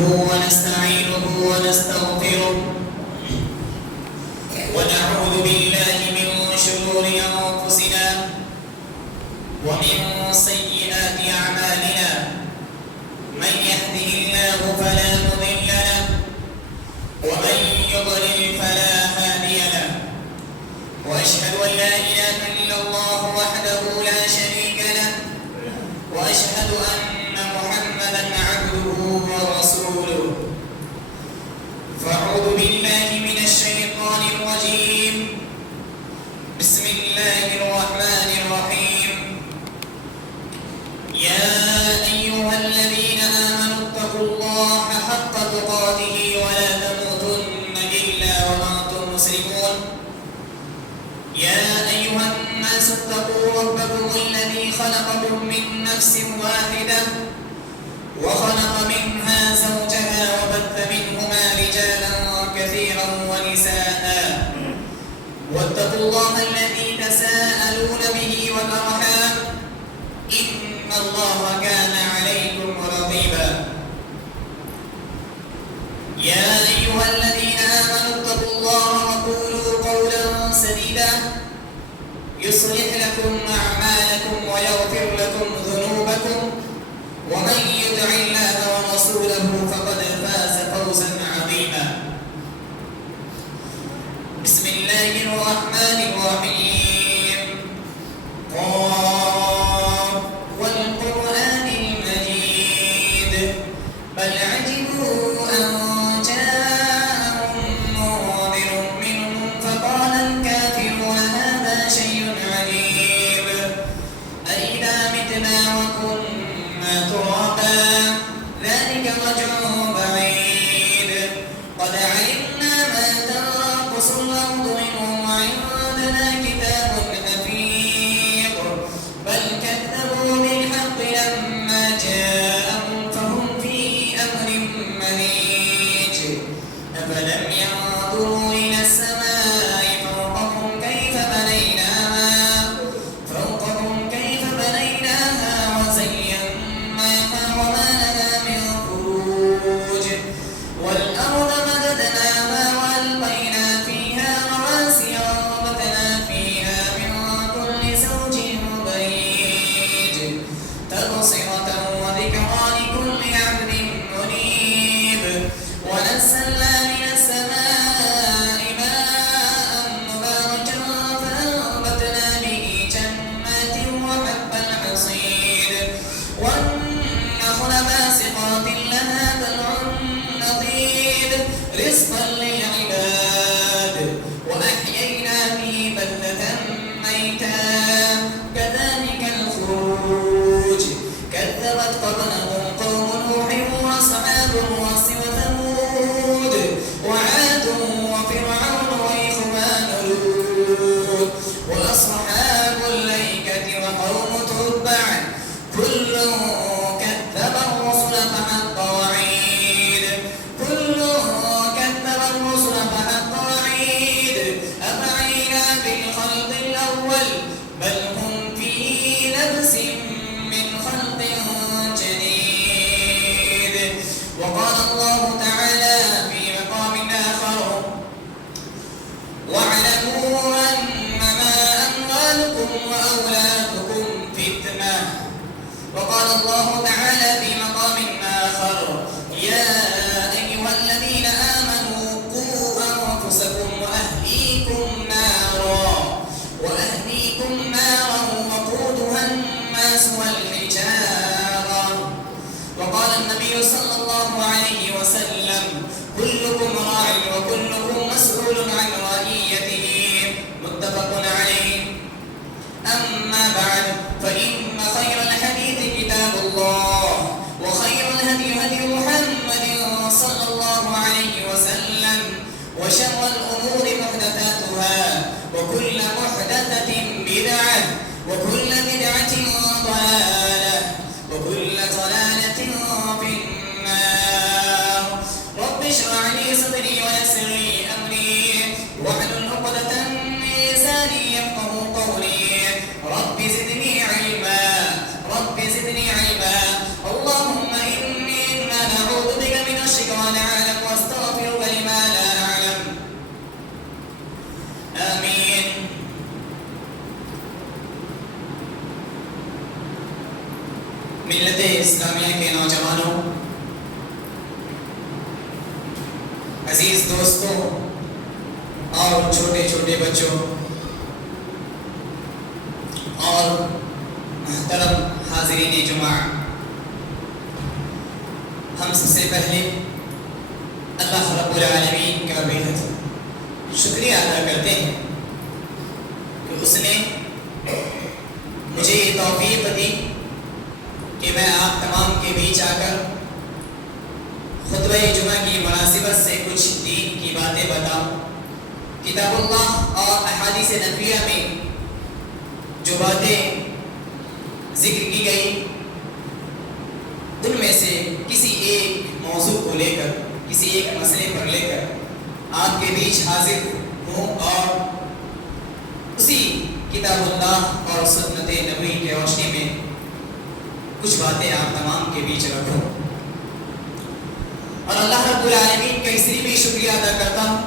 نحمده ونستعينه ونستغفره ونعوذ بالله من شرور أنفسنا ومن سيئات أعمالنا من يهده الله فلا مضل له ومن يضلل فلا هادي له وأشهد أن لا إله إلا الله وحده لا شريك له وأشهد أن محمدا عبده ورسوله فأعوذ بالله من الشيطان الرجيم بسم الله الرحمن الرحيم يا أيها الذين آمنوا اتقوا الله حق تقاته ولا تموتن إلا وأنتم مسلمون يا أيها الناس اتقوا ربكم الذي خلقكم من نفس واحدة وخلق منها زوجها وبث منهما رجالا كثيرا ونساء واتقوا الله الذي تساءلون به والأرحام إن الله كان عليكم رقيبا يا أيها الذين آمنوا اتقوا الله وقولوا قولا سديدا يصلح لكم أعمالكم ويغفر لكم ذنوبكم ومن يطع الله ورسوله فقد فاز فوزا عظيما بسم الله الرحمن الرحيم قاف والقرآن المجيد بل عجبوا أن جاءهم منذر منهم فقال الكافرون هذا شيء عجيب أإذا متنا وكنا ترابا ذلك رجع بعيد قد علمنا ما تنقص الأرض منهم وعندنا كتاب حفيظ بل كذبوا بالحق لما جاءهم فهم في أمر مريج أفلم ينظروا إلى السماء فوقهم كيف بنيناها وزيناها وما لها من فروج والأرض مددناها وألقينا فيها رواسي وأنبتنا فيها من كل زوج بهيج تبصرة وذكرى لكل عبد منيب ونزلنا من السماء ماء مباركا فأنبتنا به جنات وحب الحصيد والنخل باسقات لها طلع نضيد رزقا للعباد وأحيينا به بلدة ميتا كذلك الخروج كذبت قبلهم قوم نوح وأصحاب الرس وثمود وعاد وفرعون وإخوان لوط وأصحاب الأيكة وقوم تبع كل كذب الرسل فحق وعيد أفعينا بالخلق الأول بل هم في لبس من خلق جديد وقال الله تعالى في مقام آخر واعلموا أنما أموالكم وأولادكم فتنة وقال الله تعالى في مقام آخر يا أيها الذين آمنوا قوا أنفسكم وأهليكم نارا وقودها الناس والحجارة وقال النبي صلى الله عليه وسلم كلكم راع وكلكم مسؤول عن رعيته متفق عليه أما بعد فإن خير الحديث كتاب الله وخير الهدي هدي محمد صلى الله عليه وسلم وشر الأمور محدثاتها وكل محدثة بدعة وكل بدعة ضلالة وكل ضلالة في النار رب اشرح لي صدري ويسر لي أمري واحلل عقدة من لساني يفقهوا قولي رب زدني علما اللهم إنا نعوذ بك من ملت اسلامیہ کے نوجوانوں، عزیز دوستوں اور چھوٹے چھوٹے بچوں اور محترم حاضرین جمعہ، ہم سب سے پہلے اللہ رب العالمین کا بے حد شکریہ ادا کرتے ہیں کہ اس نے مجھے یہ توفیق دی کہ میں آپ تمام کے بیچ آ کر خطبہ جمعہ کی مناسبت سے کچھ دین کی باتیں بتاؤں۔ کتاب اللہ اور احادیث نبویہ میں جو باتیں ذکر کی گئی ان میں سے کسی ایک موضوع کو لے کر، کسی ایک مسئلے پر لے کر آپ کے بیچ حاضر ہوں اور اسی کتاب اللہ اور سنت نبوی کی روشنی میں کچھ باتیں آپ تمام کے بیچ رکھوں۔ اور اللہ رب العالمین کا اس لیے بھی شکریہ ادا کرتا ہوں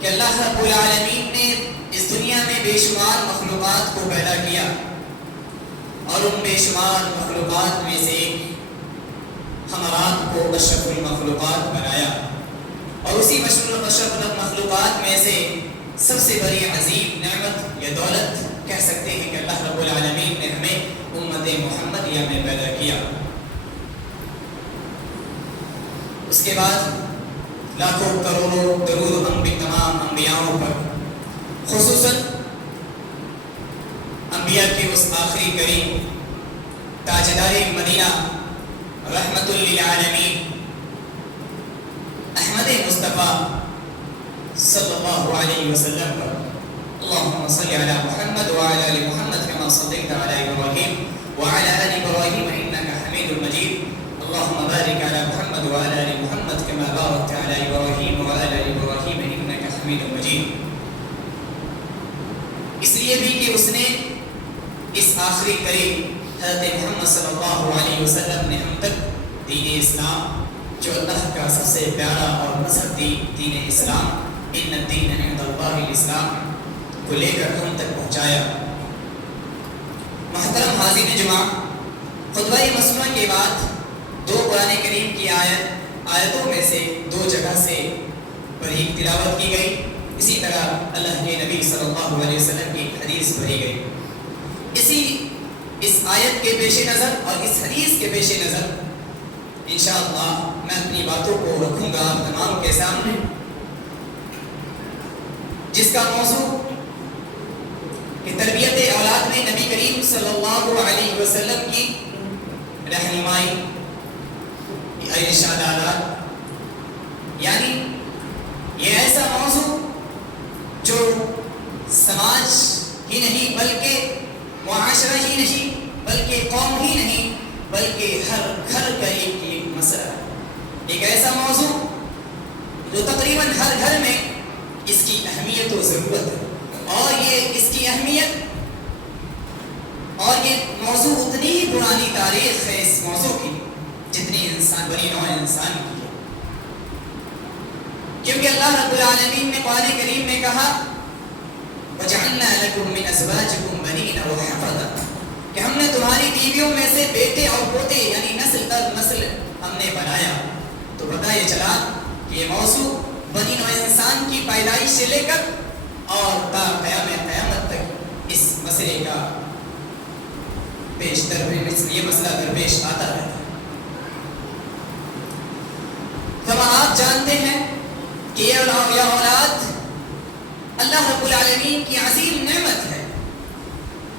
کہ اللہ رب العالمین نے اس دنیا میں بے شمار مخلوقات کو پیدا کیا اور ان بے شمار مخلوقات میں سے ہمارا کو اشرف المخلوقات بنایا، اور اسی اشرف المخلوقات میں سے سب سے بڑی عظیم نعمت یا دولت کہہ سکتے ہیں کہ اللہ رب العالمین نے ہمیں امت محمدیہ میں پیدا کیا۔ اس کے بعد لاکھوں کروڑوں درود ہم بھی تمام انبیاءوں پر، خصوصاً انبیاء کے اس آخری کریم تاجدار مدینہ رحمت للعالمین احمد مصطفیٰ صلی اللہ علیہ وسلم پر۔ اللهم صل على محمد وعلى آل محمد كما صليت على إبراهيم وعلى آل إبراهيم إنك حميد مجيد اللهم بارك على محمد وعلى آل محمد كما باركت على إبراهيم وعلى آل إبراهيم إنك حميد مجيد۔ اس لیے بھی کہ اس نے اس آخری قریب حضرت محمد صلی اللہ علیہ وسلم نے ہم تک دین اسلام، جو اللہ کا سب سے پیارا اور مذہب دین اسلام، ان الدین عند اللہ الاسلام کو لے کر ہم تک پہنچایا۔ محترم حاضرین جمعہ، خطبہ مسنونہ کے بعد دو قرآن کریم کی آیتوں میں سے دو جگہ سے بریک تلاوت کی گئی، اسی طرح اللہ کے نبی صلی اللہ علیہ وسلم کی حدیث پڑھی گئی۔ اس آیت کے پیش نظر اور اس حدیث کے پیش نظر انشاءاللہ میں اپنی باتوں کو رکھوں گا آپ تمام کے سامنے، جس کا موضوع کہ تربیت اولاد میں نبی کریم صلی اللہ علیہ وسلم کی رہنمائی، ارشادات، یعنی یہ ایسا موضوع جو سماج ہی نہیں بلکہ معاشرہ ہی نہیں بلکہ قوم ہی نہیں بلکہ ہر گھر کا ایک مسئلہ ہے، ایک ایسا موضوع جو تقریباً ہر گھر میں اس کی اہمیت و ضرورت ہے، اور یہ اس کی اہمیت اور یہ موضوع اتنی ہی پرانی تاریخ ہے اس موضوع کی جتنی بنی نوع انسان کی ہے، کیونکہ اللہ رب العالمین نے قرآن کریم میں کہا وَجَعَلْنَا لَكُم مِّنْ أَزْوَاجِكُمْ بَنِينَ وَحَفَدَةً، کہ ہم نے تمہاری بیویوں میں سے بیٹے اور پوتے یعنی نسل در نسل ہم نے بنایا۔ تو پتہ یہ چلا کہ یہ موضوع بنی نوع انسان کی پیدائش سے لے کر اور تا قیامت تک اس مسئلے کا یہ مسئلہ درپیش آتا رہتا ہے۔ تو آپ جانتے ہیں کہ یہ اولاد اللہ رب العالمین کی عظیم نعمت ہے۔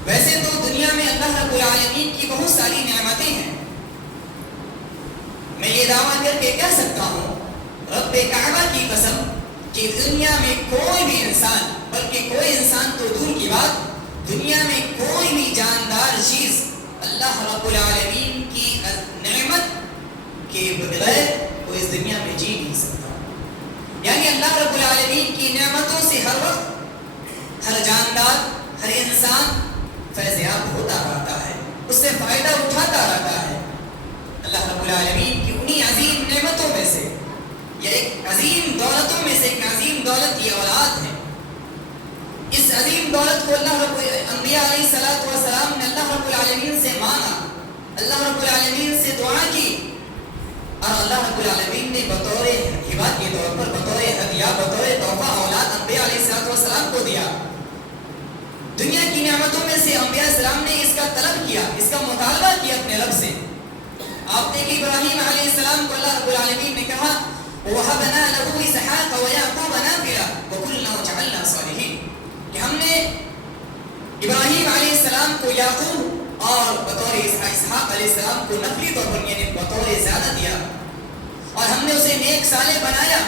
ویسے تو دنیا میں اللہ رب العالمین کی بہت ساری نعمتیں ہیں، میں یہ دعویٰ کر کے کہہ سکتا ہوں رب کعبہ کی قسم کہ دنیا میں کوئی بھی انسان، بلکہ کوئی انسان تو دور کی بات، دنیا میں کوئی بھی جاندار چیز اللہ رب العالمین کی نعمت کے بغیر وہ اس دنیا میں جی نہیں سکتا۔ یعنی اللہ رب العالمین کی نعمتوں سے ہر وقت ہر جاندار، ہر انسان فیضیاب ہوتا رہتا ہے، اس سے فائدہ اٹھاتا رہتا ہے۔ اللہ رب العالمین کی انہی عظیم نعمتوں میں سے یا ایک عظیم دولتوں میں سے ایک عظیم دولت یہ اولاد ہے۔ اس عظیم دولت کو اللہ رب انبیاء علیہ السلام نے اللہ رب العالمین سے مانگا، اللہ رب العالمین سے دعا کی اور اللہ رب العالمین نے بطور ہبہ کے طور پر، بطور ہدیہ، بطور تحفہ اولاد انبیاء علیہ السلام کو دیا۔ دنیا کی نعمتوں میں سے انبیاء السلام نے اس کا طلب کیا، اس کا مطالبہ کیا اپنے رب سے۔ آپ دیکھیں ابراہیم علیہ السلام کو اللہ رب العالمین نے کہا وَوَهَبْنَا لَهُ إِسْحَاقَ وَيَعْقُوبَ نَافِلَةً وَكُلًّا جَعَلْنَا صَالِحِينَ، کہ ہم نے ابراہیم علیہ السلام کو یعقوب اور بطور اسحاق علیہ السلام کو نفلی طور پر یعنی بطور زیادہ دیا، اور ہم نے اسے نیک صالح بنایا۔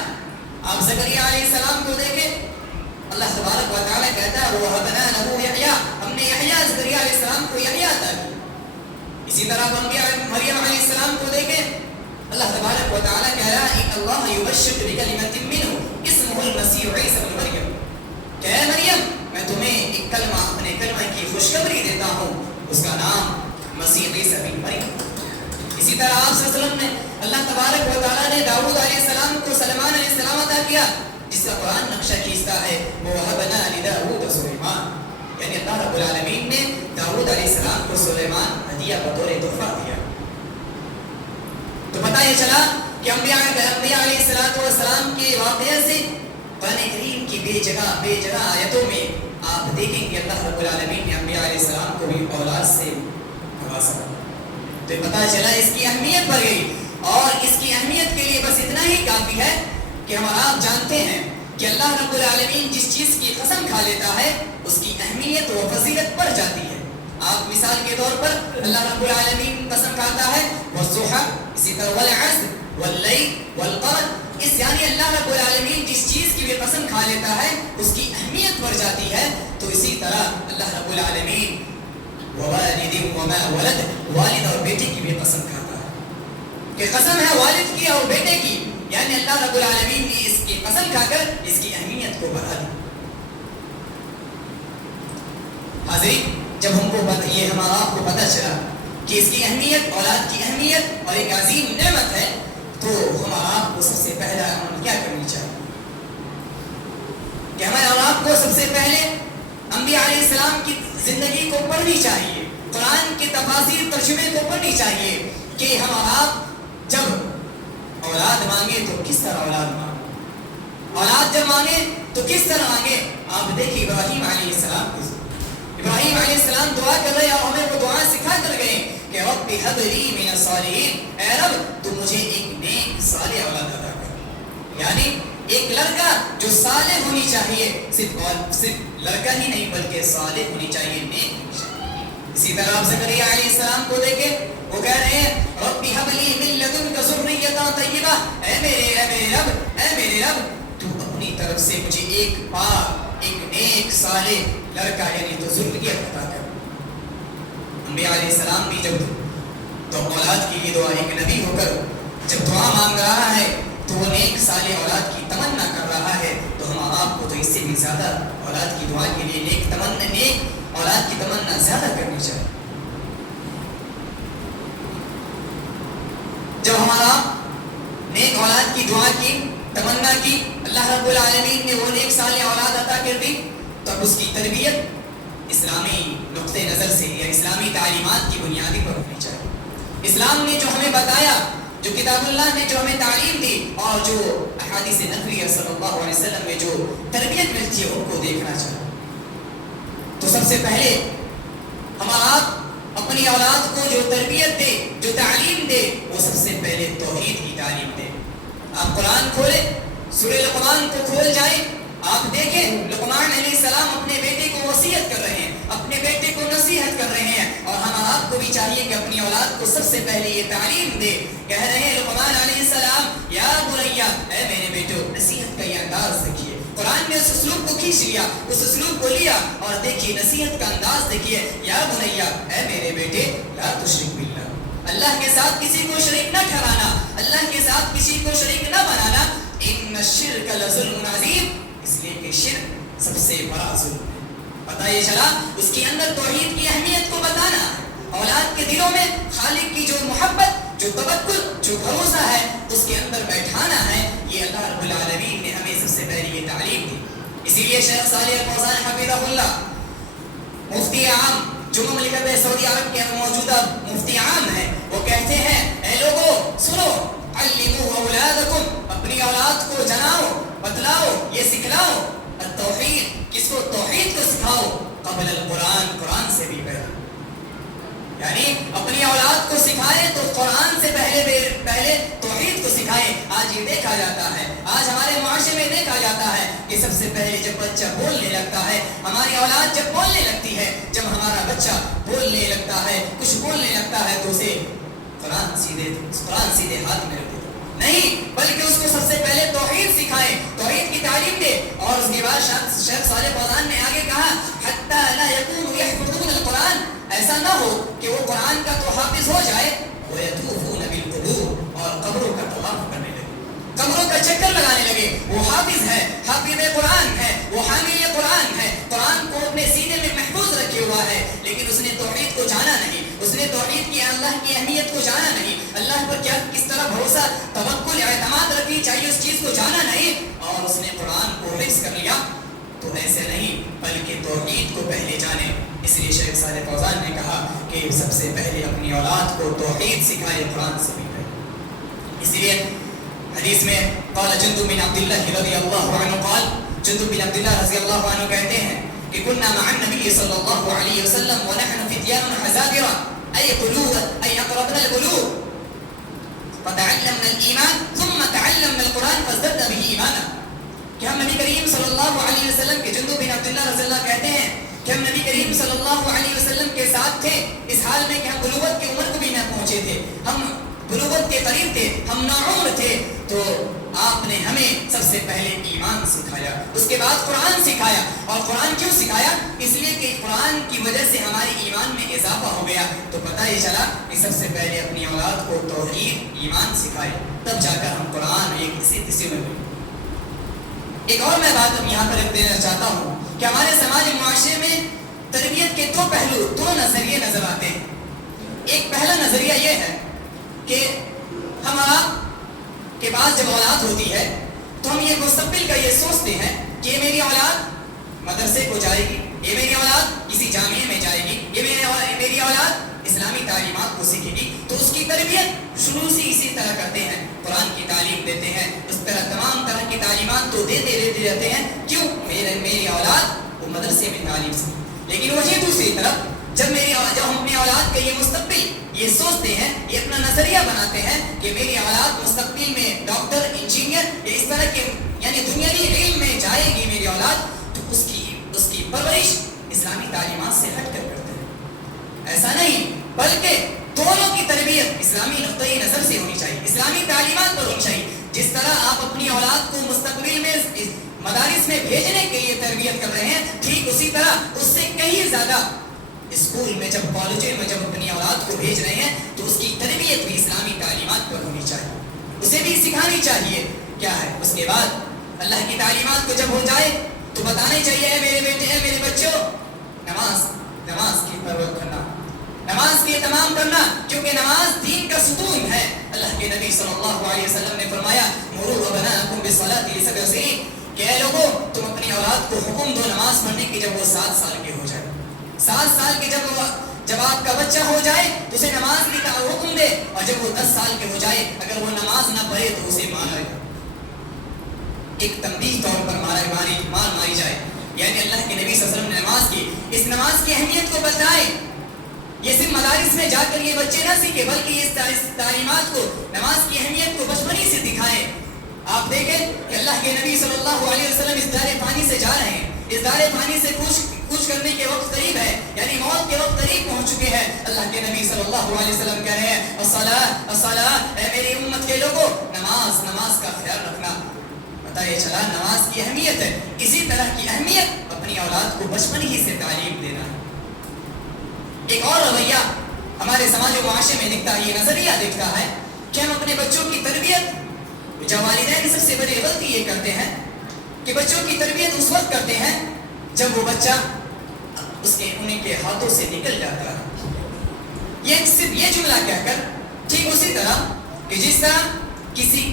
آپ زکریا علیہ السلام کو دیکھیں، اللہ تبارک و تعالیٰ کہتا ہے وَوَهَبْنَا لَهُ يَحْيَىٰ، ہم نے یحییٰ زکریا علیہ السلام کو یحییٰ عطا کی۔ اسی طرح مریم علیہ السلام کو دیکھیں، اللہ تبارک و تعالیٰ کہہ رہا ہے ان اللہ یبشرک بکلمۃ منہ اسمہ المسیح عیسی ابن مریم، کہ اے مریم میں تمہیں ایک کلمہ، اپنے کلمہ کی خوشخبری دیتا ہوں، اس کا نام مسیح عیسی ابن مریم۔ اسی طرح آپ صلی اللہ علیہ وسلم نے، اللہ تبارک و تعالیٰ نے داؤد علیہ السلام کو سلیمان علیہ السلام عطا کیا، جس کا قرآن نقشہ کھینچتا ہے وَوَهَبْنَا لِدَاوُودَ سُلَيْمَانَ، یعنی اللہ رب العالمین نے داؤد علیہ السلام کو سلیمان ہدیہ بطور تحفہ دیا۔ تو پتہ یہ چلا کہ انبیاء علیہ السلام کے واقعے سے قرآن کریم کی بے جگہ آیتوں میں آپ دیکھیں کہ اللہ رب العالمین نے انبیاء علیہ السلام کو بھی اولاد سے نوازا۔ تو پتہ چلا اس کی اہمیت بڑھ گئی، اور اس کی اہمیت کے لیے بس اتنا ہی کافی ہے کہ ہم آپ جانتے ہیں کہ اللہ رب العالمین جس چیز کی قسم کھا لیتا ہے اس کی اہمیت و فضیلت بڑھ جاتی ہے۔ آپ مثال کے طور پر اللہ رب العالمین قسم کھاتا ہے والضحى، اسی طرح والعصر واللیل والقمر، اس یعنی اللہ رب العالمین جس چیز کی بھی قسم کھا لیتا ہے اس کی اہمیت بڑھ جاتی ہے۔ تو اسی طرح اللہ رب العالمین ووالد وما ولد، والد اور بیٹے کی بھی قسم کھاتا ہے، کہ قسم ہے والد کی اور بیٹے کی، یعنی اللہ رب العالمین نے اس کی قسم کھا کر اس کی اہمیت کو بڑھا دی۔ حاضرین، جب ہم کو یہ ہمارا آپ کو پتہ چلا کہ اس کی اہمیت، اولاد کی اہمیت اور ایک عظیم نعمت ہے، تو ہمارا آپ کو سب سے پہلا عمل کیا کرنی چاہیے کہ ہمارے اور آپ کو سب سے پہلے انبیاء علیہ السلام کی زندگی کو پڑھنی چاہیے، قرآن کے تفاسیر ترجمے کو پڑھنی چاہیے کہ ہمارا آپ جب اولاد مانگے تو کس طرح اولاد مانگے، اولاد جب مانگے تو کس طرح مانگے۔ آپ دیکھیں ابراہیم علیہ السلام کی، ابراہیم علیہ السلام دعا کر رہے اور ہمیں وہ دعا سکھا کر گئے کہ رب ہب لی من الصالحین، اے رب تو مجھے ایک نیک صالح اولاد عطا کر، یعنی ایک لڑکا جو صالح ہونی چاہیے، صرف لڑکا ہی نہیں بلکہ صالح ہونی چاہیے، نیک ہونی چاہیے۔ اسی طرح آپ زکریا علیہ السلام کو دیکھیں، وہ کہہ رہے ہیں رب ہب لی من لدنک ذریۃ طیبہ، اے میرے رب تو اپنی طرف سے مجھے ایک پاک، ایک نیک صالح لڑکا یعنی تو ذریت عطا کر۔ انبیاء علیہ السلام بھی جب تو اولاد کے لیے دعا، ایک نبی ہو کر جب دعا مانگ رہا ہے تو وہ نیک صالح اولاد کی تمنا کر رہا ہے، تو ہم آپ کو تو اس سے بھی زیادہ اولاد کی دعا کے لیے نیک اولاد کی تمنا زیادہ کرنی چاہیے۔ جب ہمارا نیک اولاد کی دعا کی، تمنا کی، اللہ رب العالمین نے وہ نیک صالح اولاد عطا کر دی، تب اس کی تربیت اسلامی نقطہ نظر سے یا اسلامی تعلیمات کی بنیادی پر ہونی چاہیے۔ اسلام نے جو ہمیں بتایا، جو کتاب اللہ نے جو ہمیں تعلیم دی، اور جو احادیث نبویہ صلی اللہ علیہ وسلم میں جو تربیت ملتی ہے ان کو دیکھنا چاہیے۔ تو سب سے پہلے ہمارا اپنی اولاد کو جو تربیت دے، جو تعلیم دے، وہ سب سے پہلے توحید کی تعلیم دے۔ آپ قرآن کھولیں، سورہ لقمان کو کھول جائیں، آپ دیکھیں لقمان علیہ السلام اپنے بیٹے کو وصیت کر رہے ہیں، اپنے بیٹے کو نصیحت کر رہے ہیں، اور ہم آپ کو بھی چاہیے کہ اپنی اولاد کو سب سے پہلے یہ تعلیم دے۔ کہہ رہے ہیں لقمان علیہ السلام یا بنیا، اے میرے بیٹو، نصیحت کا یہ انداز دیکھیے، قرآن نے اس اسلوب کو کھینچ لیا، اس اسلوب کو لیا، اور دیکھیے نصیحت کا انداز دیکھیے، یا بنیا، اے میرے بیٹے، لا تشرک باللہ، اللہ کے ساتھ کسی کو شریک نہ ٹھہرانا، اللہ کے ساتھ کسی کو شریک نہ بنانا، ان الشرک لظلم عظیم، اس لیے کہ شرک سب سے بڑا ظلم ہے۔ پتہ یہ چلا اس کے اندر توحید کی اہمیت کو بتانا ہے، اولاد کے دلوں میں خالق کی جو محبت، جو توکل، جو بھروسہ ہے اس کے اندر بیٹھانا ہے، یہ اللہ رب العالمین نے ہمیں سب سے پہلے یہ تعلیم دی۔ اسی لیے شیخ صالح الفوزان حفظہ اللہ، مفتی عام جو مملکت سعودی عرب کے موجودہ مفتی عام ہے، کہتے ہیں اے لوگو سنو علموا اولادکم اپنی اولاد کو جناؤ بتلاؤ یہ سکھلاؤ التوحید کس کو توحید کو سکھاؤ قبل القرآن قرآن سے بھی پہلے یعنی اپنی اولاد کو سکھائے تو قرآن سے پہلے توحید کو سکھائے. آج یہ دیکھا جاتا ہے آج ہمارے معاشرے میں دیکھا جاتا ہے کہ سب سے پہلے جب بچہ بولنے لگتا ہے ہماری اولاد جب بولنے لگتی ہے جب ہمارا بچہ بولنے لگتا ہے کچھ بولنے لگتا ہے تو اسے قرآن سیدھے ہاتھ میں رکھ دیتا نہیں بلکہ اس کو سب سے پہلے توحید سکھائے توحید کی تعلیم دے. اور اس کے بعد شیخ صالح فوزان نے آگے کہا حتی لا یکونوا یحفظون القرآن ایسا نہ ہو کہ وہ قرآن کا تو حافظ ہو جائے وَيَطُوفُونَ بِالْقُبُورِ اور قبروں کا طواف کرنے لگے قبروں کا چکر لگانے لگے. وہ حافظ ہے حافظ قرآن ہے وہ حامل قرآن ہے قرآن کو اپنے سینے میں محفوظ رکھے ہوا ہے لیکن اس نے توحید کو جانا نہیں اس نے توحید کی اللہ کی اہمیت کو جانا نہیں اللہ پر کیا کس طرح بھروسہ توکل اعتماد رکھنی چاہیے اس چیز کو جانا نہیں اور اس نے قرآن کو حفظ کر لیا. تو ایسے نہیں بلکہ توحید کو پہلے جانے. اس لیے شیخ صالح فوزان نے کہا کہ سب سے پہلے اپنی اولاد کو توحید سکھائے قرآن سے بھی پہلے. اس لیے حدیث میں قال جندب بن عبد الله رضی اللہ عنہ قال جندب بن عبد الله رضی اللہ عنہ کہتے ہیں کہ كنا مع النبي صلی اللہ علیہ وسلم ونحن فتيان حزابرة أي قلوب أي أقربنا البلوغ فتعلمنا الإيمان ثم تعلمنا القرآن فازددنا به إيمانا. کہ ہم نبی کریم صلی اللہ علیہ وسلم کے جندب بن عبداللہ رضی اللہ کہتے ہیں کہ ہم نبی کریم صلی اللہ علیہ وسلم کے ساتھ تھے اس حال میں کہ ہم بلوغت کی عمر کو بھی نہ پہنچے تھے ہم بلوغت کے قریب تھے ہم ناعمر تھے تو آپ نے ہمیں سب سے پہلے ایمان سکھایا اس کے بعد قرآن سکھایا. اور قرآن کیوں سکھایا؟ اس لیے کہ قرآن کی وجہ سے ہمارے ایمان میں اضافہ ہو گیا. تو پتہ ہی چلا کہ سب سے پہلے اپنی اولاد کو توحید ایمان سکھائے تب جا کر ہم قرآن ایک کسی میں. ایک اور میں بات یہاں پر دینا چاہتا ہوں کہ ہمارے سماجی معاشرے میں تربیت کے دو پہلو دو نظریے نظر آتے ہیں. ایک پہلا نظریہ یہ ہے کہ ہمارا کے پاس جب اولاد ہوتی ہے تو ہم یہ مستقبل کا یہ سوچتے ہیں کہ یہ میری اولاد مدرسے کو جائے گی یہ میری اولاد کسی جامعے میں جائے گی یہ میری اولاد اسلامی تعلیمات کو سیکھے گی. تو اس کی تربیت شروع سے اسی طرح کرتے ہیں قرآن کی تعلیم دیتے ہیں اس طرح تمام طرح کی تعلیمات تو دیتے رہتے ہیں. کیوں؟ میری اولاد وہ مدرسے میں تعلیم سیکھے. لیکن وہی دوسری طرف جب ہم اپنی اولاد کا یہ مستقبل یہ سوچتے ہیں یہ اپنا نظریہ بناتے ہیں کہ میری اولاد مستقبل میں ڈاکٹر انجینئر یا اس طرح کے یعنی دنیاوی علم میں جائے گی میری اولاد تو اس کی پرورش اسلامی تعلیمات سے ہٹ کر کرتے ہیں. ایسا نہیں بلکہ دونوں کی تربیت اسلامی نقطۂ نظر سے ہونی چاہیے اسلامی تعلیمات پر ہونی چاہیے. جس طرح آپ اپنی اولاد کو مستقبل میں مدارس میں بھیجنے کے لیے تربیت کر رہے ہیں ٹھیک اسی طرح اس سے کہیں زیادہ اسکول میں جب کالجوں میں جب اپنی اولاد کو بھیج رہے ہیں تو اس کی تربیت بھی اسلامی تعلیمات پر ہونی چاہیے اسے بھی سکھانی چاہیے. کیا ہے اس کے بعد اللہ کی تعلیمات کو جب ہو جائے تو بتانا چاہیے اے میرے بیٹے اے میرے بچوں نماز کی پرورش کرنا نماز کی اہتمام کرنا کیونکہ نماز دین کا ستون ہے. اللہ کے نبی صلی اللہ علیہ وسلم نے فرمایا مروا ابناءکم بالصلاۃ لسبع سنین کہ اے لوگوں تم اپنی اولاد کو حکم دو نماز پڑھنے کی جب وہ 7 سال کے ہو جائے 7 سال کے جب آپ کا بچہ ہو جائے تو اسے نماز کی حکم دے اور جب وہ 10 سال کے ہو جائے اگر وہ نماز نہ پڑھے تو اسے مارے ایک تنبیہ طور پر ماری جائے. یعنی اللہ کے نبی صلی اللہ علیہ وسلم نے نماز کی اس نماز کی اہمیت کو بتائے. یہ صرف مدارس میں جا کر یہ بچے نہ سیکھے بلکہ اس تعلیمات کو نماز کی اہمیت کو بچپن ہی سے دکھائیں. آپ دیکھیں کہ اللہ کے نبی صلی اللہ علیہ وسلم اس دار فانی سے جا رہے ہیں اس دار فانی سے کچھ کرنے کے وقت قریب ہے یعنی موت کے وقت قریب پہنچ چکے ہیں. اللہ کے نبی صلی اللہ علیہ وسلم کہہ رہے ہیں الصلاۃ اے میری امت کے لوگوں نماز کا خیال رکھنا. پتہ یہ چلا نماز کی اہمیت ہے. اسی طرح کی اہمیت اپنی اولاد کو بچپن ہی سے تعلیم دینا ہے. ایک اور رویہ ہمارے سماج و معاشرے میں دکھتا ہے یہ نظریہ دکھتا ہے کہ ہم اپنے بچوں کی تربیت جو والدین سب سے بڑی غلطی یہ کرتے ہیں کہ بچوں کی تربیت اس وقت کرتے ہیں جب وہ بچہ انہیں کے ہاتھوں سے نکل جاتا ہے. یہ صرف یہ جملہ کہہ کر ٹھیک اسی طرح کہ جس طرح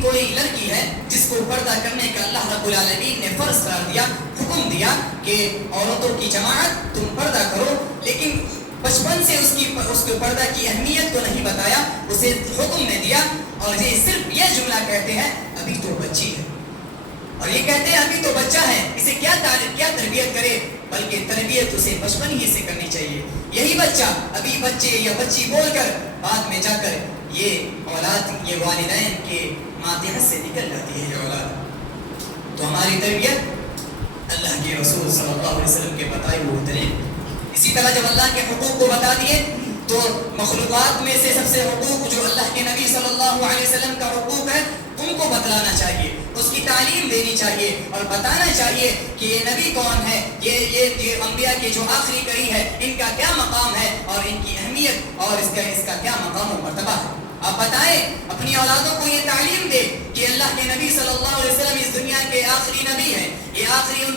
کوئی لڑکی ہے جس کو پردہ کرنے کا اللہ رب العالمین نے فرض قرار دیا حکم دیا کہ عورتوں کی جماعت تم پردہ کرو لیکن بچپن سے اس کو پردہ کی اہمیت کو نہیں بتایا، اسے حکم نے دیا، اور یہ صرف یہ جملہ کہتے ہیں ابھی تو بچی ہے، اور یہ کہتے ہیں ابھی تو بچہ ہے، اسے کیا تربیت کرے، بلکہ تربیت اسے بچپن ہی سے کرنی چاہیے۔ یہی بچہ ابھی بچے یا بچی بول کر بعد میں جا کر یہ اولاد، یہ والدین کے ماتحت سے نکل جاتی ہے یہ اولاد۔ تو ہماری تربیت اللہ کے رسول صلی اللہ علیہ وسلم کے بتائے ہوئے طریقے، اسی طرح جب اللہ کے حقوق کو بتا دیے تو مخلوقات میں سے سب سے حقوق جو اللہ کے نبی صلی اللہ علیہ وسلم کا حقوق ہے ان کو بتلانا چاہیے، اس کی تعلیم دینی چاہیے اور بتانا چاہیے کہ یہ نبی کون ہے، یہ انبیاء کے جو آخری کڑی ہے ان کا کیا مقام ہے اور ان کی اہمیت اور اس کا کیا مقام و مرتبہ ہے۔ آپ بتائیں، اپنی اولادوں کو یہ تعلیم دے کہ اللہ کے نبی صلی اللہ علیہ وسلم اس دنیا کے آخری نبی ہیں، یہ آخری ان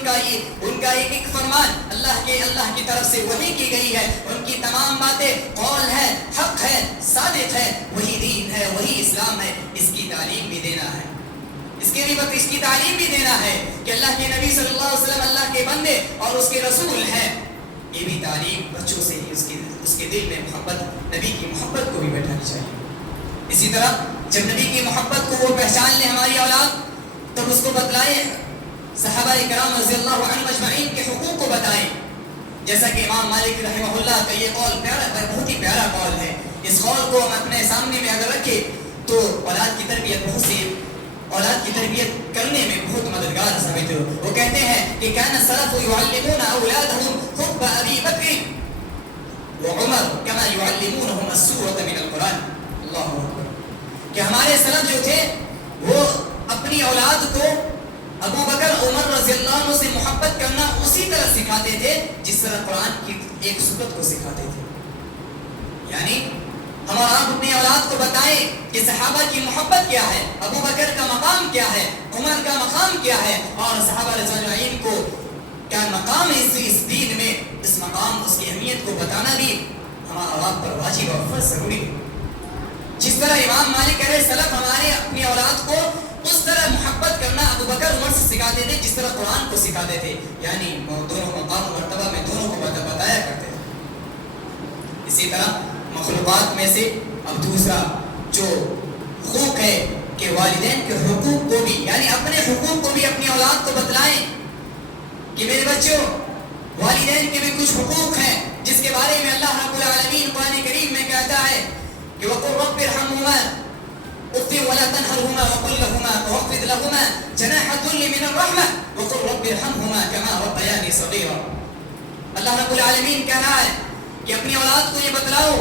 کا ایک فرمان اللہ کی طرف سے وحی کی گئی ہے، ان کی تمام باتیں قول ہے، حق ہے، صادق ہے، وہی دین ہے، وہی اسلام ہے، اس کی تعلیم بھی دینا ہے، اس کی تعلیم بھی دینا ہے کہ اللہ کے نبی صلی اللہ علیہ وسلم اللہ کے بندے اور اس کے رسول ہیں۔ یہ بھی تعلیم بچوں سے ہی اس کے دل میں محبت، نبی کی محبت کو بھی بیٹھانی چاہیے۔ اسی طرح جب نبی کی محبت کو وہ پہچان لے ہماری اولاد، تب اس کو بتلائیں، صحابہ کرام رضی اللہ عنہم اجمعین کے حقوق کو بتائیں، جیسا کہ امام مالک رحمہ اللہ کا یہ قول بہت ہی پیارا قول ہے۔ اس قول کو ہم اپنے سامنے میں اگر رکھیں تو اولاد کی تربیت کرنے میں بہت مددگار ثابت ہو۔ وہ کہتے ہیں کہ کان السلف يعلمون اولادهم حب ابي بکر وعمر كما يعلمونهم السورة من القرآن۔ اللہ اکبر، کہ ہمارے سلف جو تھے وہ اپنی اولاد کو ابو بکر عمر رضی اللہ عنہ سے محبت کرنا اسی طرح سکھاتے تھے جس طرح قرآن کی ایک سورت کو سکھاتے تھے۔ یعنی ہم اور آپ اپنی اولاد کو بتائیں کہ صحابہ کی محبت کیا ہے، ابو بکر کا مقام کیا ہے، عمر کا مقام کیا ہے، اور صحابہ رضوان اللہ کو کیا مقام ہے اس دین میں، اس مقام، اس کی اہمیت کو بتانا بھی ہمارا اور آپ پر واجب اور فرض ضروری ہے۔ جس طرح امام مالک علیہ السلام ہمارے اپنی اولاد کو اس طرح محبت کرنا ابو بکر عمر سے سکھاتے تھے جس طرح قرآن کو سکھاتے تھے، یعنی دونوں مقام و مرتبہ میں دونوں کو بتایا کرتے تھے۔ اسی طرح مخلوقات میں سے اب دوسرا جو حقوق ہے کہ والدین کے حقوق کو بھی، یعنی اپنے حقوق کو بھی اپنی اولاد کو بتلائیں کہ میرے بچوں، والدین کے بھی کچھ حقوق ہیں جس کے بارے میں اللہ رب العالمین قرآن کریم میں کہتا ہے کہ وَقُلْ رَبِّ ارْحَمْهُمَا اُفٍّ وَلَا تَنْهَرْهُمَا وَقُلْ لَهُمَا وَاخْفِضْ لَهُمَا جَنَاحَ الذُّلِّ مِنَ الرَّحْمَةِ وَقُلْ رَبِّ ارْحَمْهُمَا كَمَا رَبَّيَانِي صَغِيرًا۔ اللہ رب العالمین کہہ رہا ہے کہ اپنی اولاد کو یہ بتلاؤ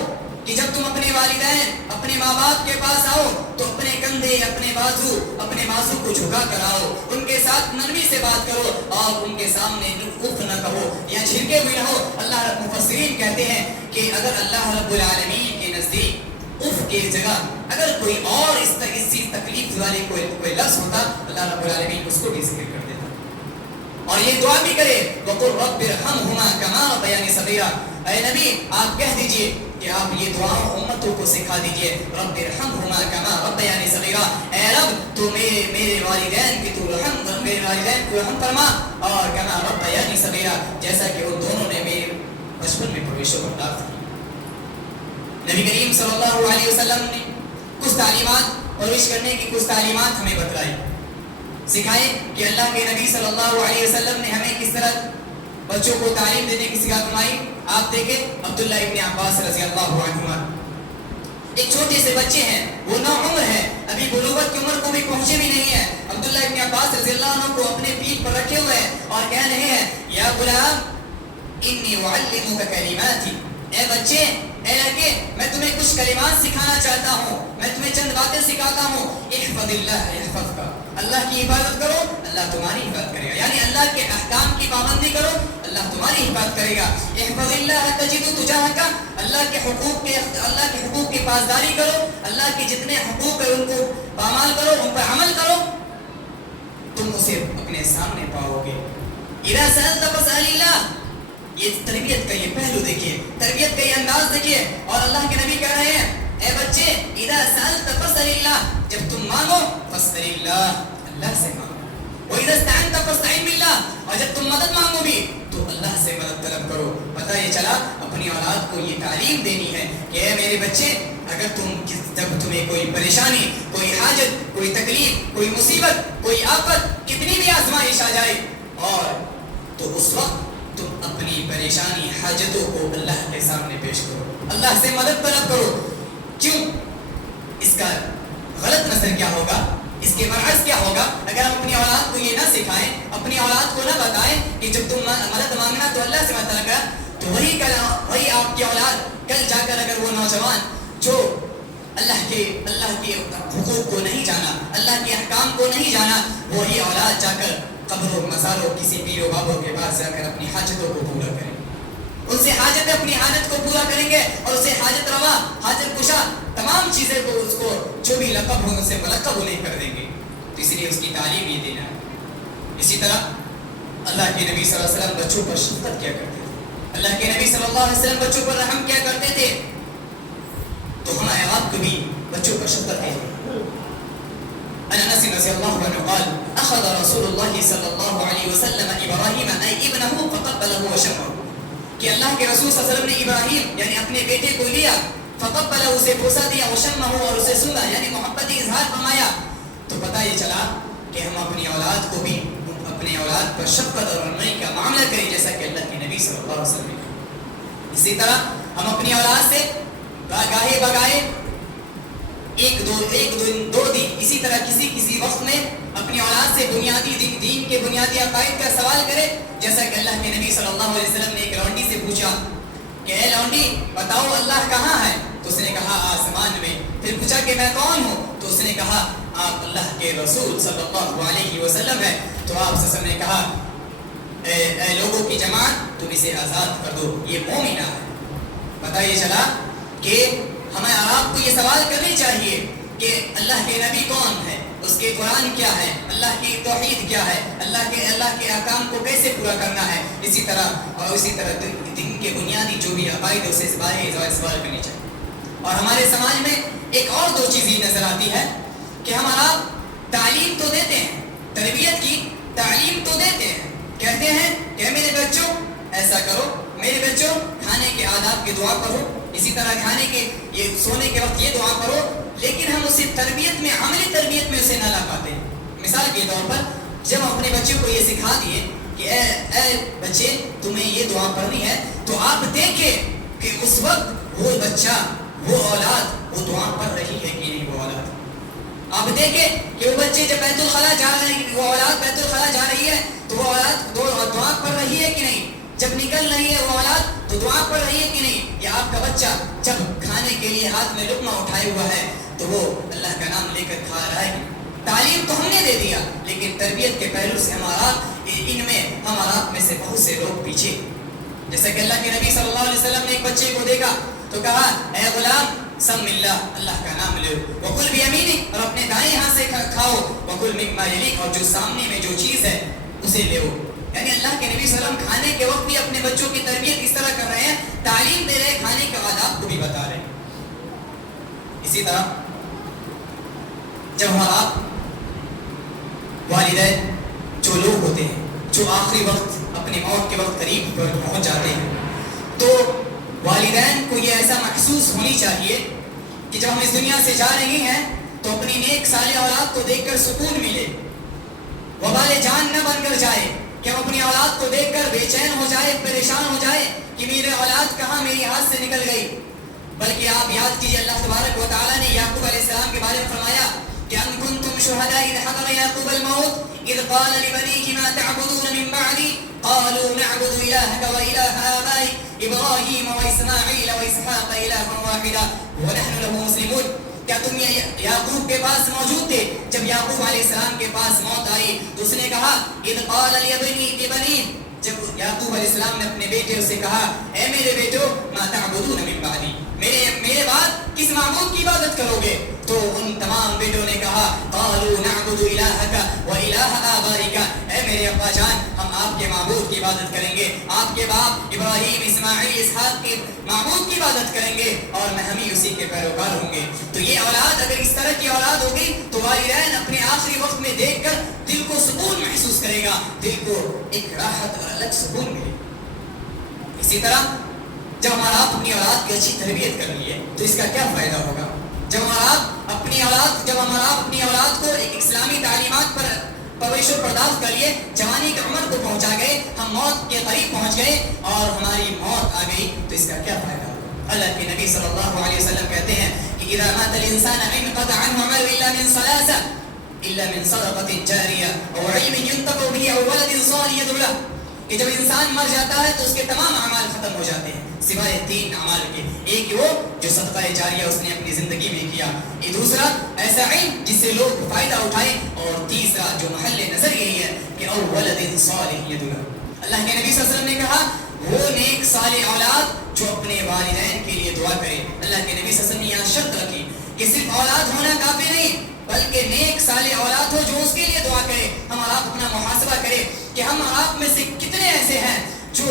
کہ جب تم اپنے والدین، اپنے ماں باپ کے پاس آؤ تو اپنے کندھے، اپنے بازو کو جھکا کر آؤ، ان کے ساتھ نرمی سے بات کرو اور ان کے سامنے اف نہ کہو یا جھڑکے ہوئے رہو۔ اللہ مفسرین کہتے ہیں کہ اگر اللہ رب العالمین کے نزدیک اف کی جگہ اگر کوئی اور اس تکلیف والی کوئی لفظ ہوتا، اللہ رب العالمین اس کو بھی ذکر کر دیتا اور یہ دعا بھی کرے وَقُلْ رَبِّ ارْحَمْهُمَا كَمَا رَبَّيَانِي صَغِيرًا۔ اے نبی آپ کہہ دیجئے کہ آپ یہ دعا امتوں کو سکھا دیجئے، رب ارحمہما کما ربیانی صغیرا، اے رب تو میرے والدین کی تو رحم، میرے والدین کو رحم فرما، اور کما ربیانی صغیرا، جیسا کہ ان دونوں نے میرے بچپن میں پرویش و بردار تھا۔ نبی کریم صلی اللہ علیہ وسلم نے کچھ تعلیمات، پرویش کرنے کی کچھ تعلیمات ہمیں بتلائی، سکھائے کہ اللہ کے نبی صلی اللہ علیہ وسلم نے ہمیں کس طرح بچوں کو تعلیم دینے کی سکھا فرمائی۔ آپ دیکھیں عبداللہ ابن عباس رضی اللہ عنہما، ایک چھوٹے سے بچے ہیں، وہ نوعمر ہے، ابھی بلوغت کی عمر کو بھی پہنچے بھی نہیں ہے۔ عبداللہ ابن عباس رضی اللہ عنہ کو اپنے پیٹھ پر رکھے ہوئے ہیں اور کہہ رہے ہیں یا غلام انی اعلمک کلماتی، اے بچے، اے لڑکے، میں تمہیں کچھ کلمات سکھانا چاہتا ہوں، میں تمہیں چند باتیں سکھاتا ہوں۔ احفظ اللہ یحفظک، اللہ کی حفاظت کرو اللہ تمہاری حفاظت کرے گا، یعنی اللہ کے احکام کی پابندی کرو اللہ تمہاری حفاظت کرے گا۔ احفظ اللہ تجد تجاہک، اللہ کے حقوق کی پاسداری کرو، اللہ کے جتنے حقوق ہیں ان کو پامال کرو، ان پر عمل کرو، تم اسے اپنے سامنے پاؤ گے۔ اذا سألت فاسأل اللہ، یہ تربیت کا یہ پہلو دیکھیے، تربیت کا یہ انداز دیکھیے، اور اللہ کے نبی کہہ رہے ہیں اے بچے اذا سألت فاسأل اللہ، جب تم مانگو فاسأل اللہ، اللہ سے مانگو، وَإِذَا اسْتَعَنْتَ فَاسْتَعِنْ بِاللَّهِ، اور جب تم مدد مانگو بھی تو اللہ سے مدد طلب کرو. پتہ یہ چلا اپنی اولاد کو یہ تعلیم دینی ہے کہ اے میرے بچے، اگر جب تمہیں کوئی پریشانی، کوئی حاجت، کوئی تکلیف، کوئی مصیبت، کوئی آفت، کتنی بھی آزمائش آ جائے، اور تو اس وقت تم اپنی پریشانی، حاجتوں کو اللہ کے سامنے پیش کرو، اللہ سے مدد طلب کرو. کیوں؟ اس کا غلط نظر کیا ہوگا، اس کے برعکس کیا ہوگا اگر ہم اپنی اولاد کو یہ نہ سکھائیں، اپنی اولاد کو نہ بتائیں کہ جب تم مدد مانگنا تو اللہ سے مدد کرنا، تو وہی آپ کی اولاد کل جا کر اگر وہ نوجوان جو اللہ کے حقوق کو نہیں جانا، اللہ کے احکام کو نہیں جانا، وہی اولاد جا کر قبروں، مزاروں، کسی پیر و بابوں کے پاس جا کر اپنی حاجتوں کو پورا کریں، ان سے اپنی حاجت کو پورا کریں گے، اور اسے حاجت روا، حاجت کشا، تمام چیزیں کو اس کو جو بھی لقب ہوں اسے ملقب انہیں کر دیں گے. تو اس لیے اس کی تعلیم یہ دینا ہے. اسی طرح اللہ کے نبی صلی اللہ علیہ وسلم بچوں پر شفقت کیا کرتے تھے، اللہ کے نبی صلی اللہ علیہ وسلم بچوں پر رحم کیا کرتے تھے، تو ہمارے آپ کو بھی بچوں پر شفقت ہے. انس رضی اللہ عنہ قال اخذ رسول اللہ صلی اللہ علیہ وسلم ابراہیم ای ابنہ فقبلہ وشمہ، کہ اللہ کے رسول صلی اللہ علیہ وسلم نے ابراہیم یعنی اپنے بیٹے کو لیا، فقبلہ اسے بوسہ دیا، وشمہ اور اسے سنا یعنی محبت اظہار فرمایا. تو پتہ یہ چلا کہ ہم اپنی اولاد کو بھی اپنے اولاد پر شفقت اور رحمت کا معاملہ کریں جیسا کہ اللہ کے نبی صلی اللہ علیہ وسلم نے. اسی طرح ہم اپنی اولاد سے گاہے بگاہے ایک دو دن اسی طرح کسی وقت میں اپنی اولاد سے بنیادی دین کے بنیادی عقائد کا سوال کرے، جیسا کہ اللہ کے نبی صلی اللہ علیہ وسلم نے ایک لونڈی سے پوچھا کہ اے لونڈی بتاؤ اللہ کہاں ہے؟ تو اس نے کہا آسمان میں. پھر پوچھا کہ میں کون ہوں؟ تو اس نے کہا آپ اللہ کے رسول صلی اللہ علیہ وسلم ہے. تو آپ صلی اللہ علیہ وسلم نے کہا اے لوگوں کی جماعت تم اسے آزاد کر دو، یہ مومنہ ہے. پتہ یہ چلا کہ ہمیں آپ کو یہ سوال کرنی چاہیے کہ اللہ کے نبی کون ہے، اس کے قرآن کیا ہے، اللہ کی توحید کیا ہے، اللہ کے احکام کو کیسے پورا کرنا ہے. اسی طرح دین کے بنیادی جو بھی عقائد اسے سوال کرنی چاہیے. اور ہمارے سماج میں ایک اور دو چیزیں نظر آتی ہے کہ ہمارا تعلیم تو دیتے ہیں، تربیت کی تعلیم تو دیتے ہیں، کہتے ہیں کہ میرے بچوں ایسا کرو، میرے بچوں کھانے کے آداب کی دعا کرو، اسی طرح کھانے کے یہ سونے کے وقت یہ دعا کرو، لیکن ہم اسے تربیت میں، عملی تربیت میں اسے نہ لا پاتے. مثال کے طور پر جب ہم اپنے بچوں کو یہ سکھا دیے کہ اے بچے تمہیں یہ دعا پڑھنی ہے، تو آپ دیکھیں کہ اس وقت وہ بچہ، وہ اولاد وہ دعا پڑھ رہی ہے کہ نہیں. وہ اولاد آپ دیکھیں کہ وہ بچے جب بیت الخلاء جا رہے ہیں، وہ اولاد بیت الخلاء جا رہی ہے تو وہ اولاد دعا پڑھ رہی ہے کہ نہیں. جب نکل رہی ہے وہ اولاد تو دعا پڑھ رہی ہے کہ نہیں. یا آپ کا بچہ جب کھانے کے لیے ہاتھ میں لقمہ اٹھائے ہوا ہے تو وہ اللہ کا نام لے کر کھا رہا ہے. تعلیم تو ہم نے دے دیا، لیکن تربیت کے پہلو سے ہمارا میں سے بہت سے لوگ پیچھے. جیسا کہ اللہ کے نبی صلی اللہ علیہ وسلم نے ایک بچے کو دیکھا تو کہا اے غلام سم اللہ، اللہ کا نام لو، وکل بیمینک اور اپنے دائیں ہاتھ سے کھاؤ، وکل مما یلیک اور جو سامنے میں جو چیز ہے اسے لو. یعنی اللہ کے نبی صلی اللہ علیہ وسلم کھانے کے وقت بھی اپنے بچوں کی تربیت اس طرح کر رہے ہیں، تعلیم دے رہے ہیں، کھانے کے آداب کو بھی بتا رہے ہیں. اسی طرح جب ہمارا والدین جو لوگ ہوتے ہیں جو آخری وقت اپنی موت کے وقت قریب پر پہنچ جاتے ہیں، تو والدین کو یہ ایسا محسوس ہونی چاہیے کہ جب ہم اس دنیا سے جا رہے ہیں تو اپنی نیک صالح اولاد کو دیکھ کر سکون ملے، وبال جان نہ بن کر جائے کہ ہم اپنی اولاد کو دیکھ کر بے چین ہو جائے، پریشان ہو جائے کہ میرے اولاد کہاں میری ہاتھ سے نکل گئی. بلکہ آپ یاد کیجیے اللہ تبارک و تعالیٰ نے یعقوب علیہ السلام کے بارے میں فرمایا کہ ام کنتم شہداء اذ حضر یعقوب الموت اذ قال لبنیہ ما تعبدون من بعدی قالوا نعبد الہک و الہ آبائک ابراہیم و اسماعیل و اسحاق الہا واحدا ونحن له مسلمون. کیا تم یعقوب کے پاس موجود تھے جب یعقوب علیہ السلام کے پاس موت آئی تو اس نے کہا اذ قال لبنیہ، جب یعقوب علیہ السلام نے اپنے بیٹے سے کہا اے میرے بیٹو ما تعبدون من بعدی، میرے بعد کس معبود کی عبادت کرو گے؟ تو ان تمام بیٹوں نے کہا قالوا نعبد الہک و الہ آبائک، اے میرے ابا جان ہم آپ کے معبود کی عبادت کریں گے، آپ کے باپ ابراہیم اسماعیل اسحاق کے معبود کی عبادت کریں گے اور ہم ہی اسی کے پیروکار ہوں گے. تو یہ اولاد اگر اس طرح کی اولاد ہوگی تو والدین اپنے آخری وقت میں دیکھ کر دل کو سکون محسوس کرے گا، دل کو کو ایک راحت اور الگ سکون ملے. اسی طرح جب ہمارا آپ اپنی اولاد کی اچھی تربیت کر لیے تو اس کا کیا فائدہ ہوگا؟ جب ہمارا آپ اپنی اولاد کو ایک اسلامی تعلیمات پر پرورش و پرداخت کر لیے، جوانی کی عمر کو پہنچا گئے، ہم موت کے قریب پہنچ گئے اور ہماری موت آ گئی تو اس کا کیا فائدہ ہوگا؟ اللہ کے نبی صلی اللہ علیہ وسلم کہتے ہیں کہ اذا مات الانسان انقطع عنه عمل الا من ثلاثه الا من صدقه جاريه او علم ينتفع به او ولد صالح يدعو له، کہ جب انسان مر جاتا ہے تو اس کے تمام اعمال ختم ہو جاتے ہیں سوائے 3 اعمال کے. ایک وہ جو صدقہ جاریہ اس نے اپنی زندگی میں کیا، یہ دوسرا ایسا علم جس سے لوگ فائدہ اٹھائیں، اور تیسرا جو محل نظر یہی ہے کہ او ولد صالح يدعو له. اللہ کے نبی صلی اللہ علیہ وسلم نے کہا وہ نیک صالح اولاد جو اپنے والدین کے لیے دعا کرے. اللہ کے نبی صلی اللہ علیہ وسلم نے یہاں شرط رکھی کہ صرف اولاد ہونا کافی نہیں بلکہ نیک صالح اولاد ہو جو اس کے لیے دعا کرے. ہم اور آپ اپنا محاسبہ کرے کہ ہم اور آپ میں سے کتنے ایسے ہیں جو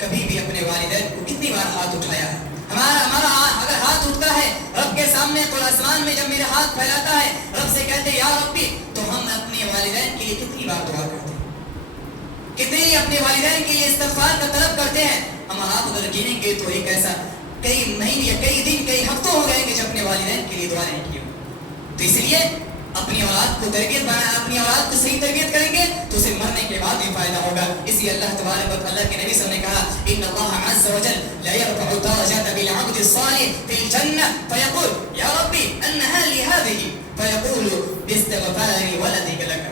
کبھی بھی اپنے والدین کو کتنی بار ہاتھ اٹھایا ہے. ہمارا اگر ہاتھ اٹھتا ہے رب کے سامنے تو آسمان میں جب میرا ہاتھ پھیلاتا ہے رب سے کہتے ہیں یا ربی، تو ہم اپنے والدین کے لیے کتنی بار دعا کرتے ہیں، کتنے اپنے والدین کے لیے استغفار کا طلب کرتے ہیں. ہم اور آپ اگر گنیں گے تو ایک ایسا کئی مہینے یا کئی دن کئی ہفتوں ہو گئے کہ جب اپنے والدین کے لیے دعا نہیں کی. تو اس لیے اپنی اولاد کو اپنی اولاد کو صحیح تربیت کریں گے تو اسے مرنے کے بعد بھی فائدہ ہوگا. اس لیے اللہ تبارک و تعالیٰ کے نبی صلی اللہ علیہ وسلم نے کہا ان اللہ عز وجل لا يرفع الدرجات بالعبد الصالح في الجنة فيقول يا ربي انها لهذه فيقول باستغفار ولدك لك،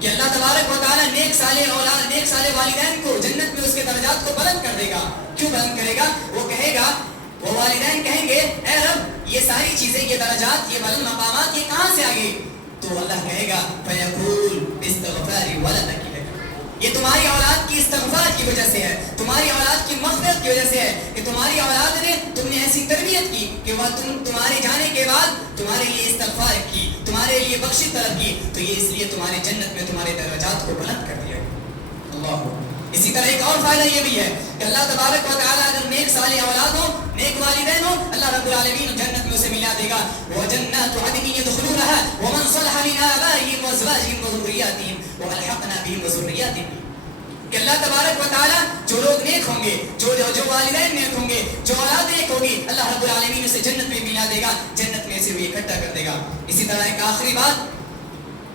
کہ اللہ تبارک و تعالیٰ نیک صالح والدین کو جنت میں اس کے درجات کو بلند کر دے گا. کیوں بلند کرے گا؟ وہ والدین کہیں گے اے رب یہ ساری چیزیں، یہ درجات، یہ بلند مقامات، یہ کہاں سے آ گئی؟ تو اللہ کہے گا فیقول باستغفار ولدک لک، یہ تمہاری اولاد کی استغفار کی وجہ سے ہے، تمہاری اولاد کی مغفرت کی وجہ سے ہے کہ تمہاری اولاد نے تم نے ایسی تربیت کی کہ وہ تمہارے جانے کے بعد تمہارے لیے استغفار کی، تمہارے لیے بخشش طلب کی، تو یہ اس لیے تمہاری جنت میں تمہارے درجات کو بلند کر دیا. اللہ. اسی طرح ایک اور فائدہ یہ بھی ہے کہ اللہ تبارک و تعالیٰ اگر نیک صالح اولاد ہو، نیک والدین ہو، اللہ رب العالمین جنت میں اسے ملا دے گا. وَجَنَّاتُ عَدْنٍ يَدْخُلُونَهَا وَمَنْ صَلَحَ مِنْ آبَائِهِمْ وَأَزْوَاجِهِمْ وَذُرِّيَّاتِهِمْ وَأَلْحَقْنَا بِهِمْ وَذُرِّيَّاتِهِمْ، کہ اللہ تبارک و تعالیٰ جو لوگ نیک ہوں گے، جو والدین نیک ہوں گے، جو اولاد نیک ہوگی، اللہ رب العالمین اسے جنت میں ملا دے گا، جنت میں اسے بھی اکٹھا کر دے گا. اسی طرح ایک آخری بات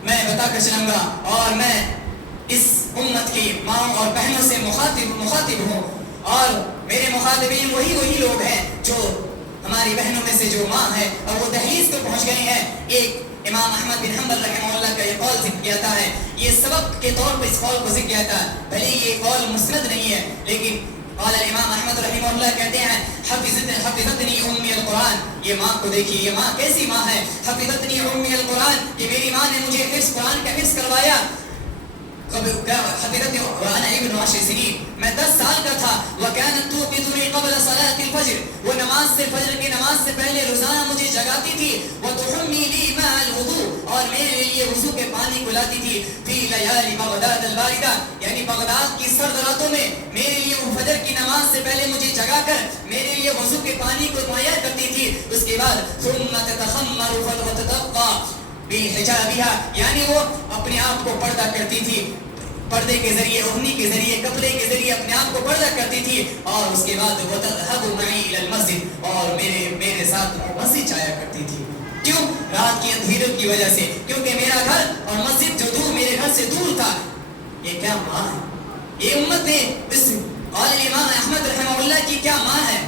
میں بتا کر چلوں گا، اور میں اس امت کی ماں اور بہنوں سے مخاطب ہوں، اور میرے مخاطبین وہی لوگ ہیں جو ہماری بہنوں میں سے جو ماں ہے اور وہ دہلیز کو پہنچ گئے ہیں. ایک امام احمد بن حنبل رحمہ اللہ کا یہ قول ذکر کیا ہے، یہ سبق کے طور پر اس قول کو ذکر کیا تھا. بھلے یہ قول مسند نہیں ہے لیکن قال الامام احمد رحمہ اللہ کہتے ہیں حفظتنی امی القرآن، یہ ماں کو دیکھیے، یہ ماں کیسی ماں ہے. حفظتنی امی القرآن، کہ میری ماں نے مجھے قرآن کا حفظ کروایا. حفظتنی وانا ابن 10 سنین، میں 10 سال کا تھا. وكانت توقظني قبل صلاة الفجر، وہ فجر کی نماز سے پہلے روزانہ مجھے جگاتی تھی. وتحمي لي ماء الوضوء، اور میرے لیے وضو کے پانی کو لاتی تھی. في ليالي بغداد الباردة، یعنی بغداد کی سرد راتوں میں میرے لیے وہ فجر کی نماز سے پہلے مجھے جگا کر میرے لیے وضو کے پانی کو مہیا کرتی تھی. اس کے بعد ثم تتخمر فتتقى بحجابها، یعنی وہ اپنے آپ کو پردہ کرتی تھی، پردے کے ذریعے، اوڑھنی کے ذریعے، کپڑے کے ذریعے اپنے آپ کو پردہ کرتی تھی. اور اس کے بعد وتذهب معي الى المسجد، اور میرے ساتھ مسجد جایا کرتی تھی. کیوں؟ رات کی اندھیروں کی وجہ سے، کیونکہ میرا گھر اور مسجد جو دور میرے گھر سے دور تھا. یہ کیا ماں ہے؟ یہ امت نے اس قال الامام احمد رحمہ اللہ کی کیا ماں ہے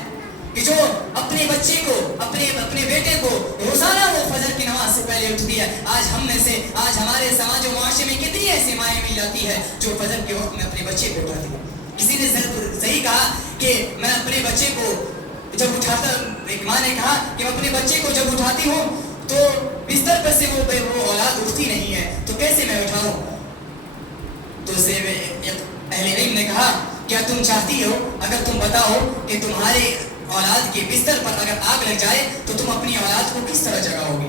کہ جو اپنے بچے کو، اپنے بیٹے کو روزانہ وہ فجر کی نماز سے پہلے اٹھتی ہے. آج ہم میں سے، آج ہمارے سماج و معاشرے میں کتنی ایسی مائیں مل جاتی ہے جو فجر کے وقت میں اپنے بچے کو اٹھاتی ہے. کسی نے صحیح کہا کہ میں اپنے بچے کو جب اٹھاتا، ایک ماں نے کہا کہ میں اپنے بچے کو جب اٹھاتی ہوں تو بستر پر سے وہ اولاد اٹھتی نہیں ہے، تو کیسے میں اٹھاؤں؟ تو اسے اہل علم نے کہا کیا تم چاہتی ہو اگر تم بتاؤ کہ تمہارے اولاد کے بستر پر اگر آگ لگ جائے تو تم اپنی اولاد کو کس طرح جگاؤ گی؟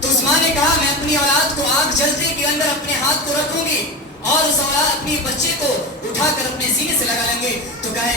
تو اس ماں نے کہا میں اپنی اولاد کو آگ جلنے کے اندر اپنے ہاتھ کو رکھوں گی اور اس اولاد اپنی بچے کو اٹھا کر اپنے سینے سے لگا لیں گے. تو کہے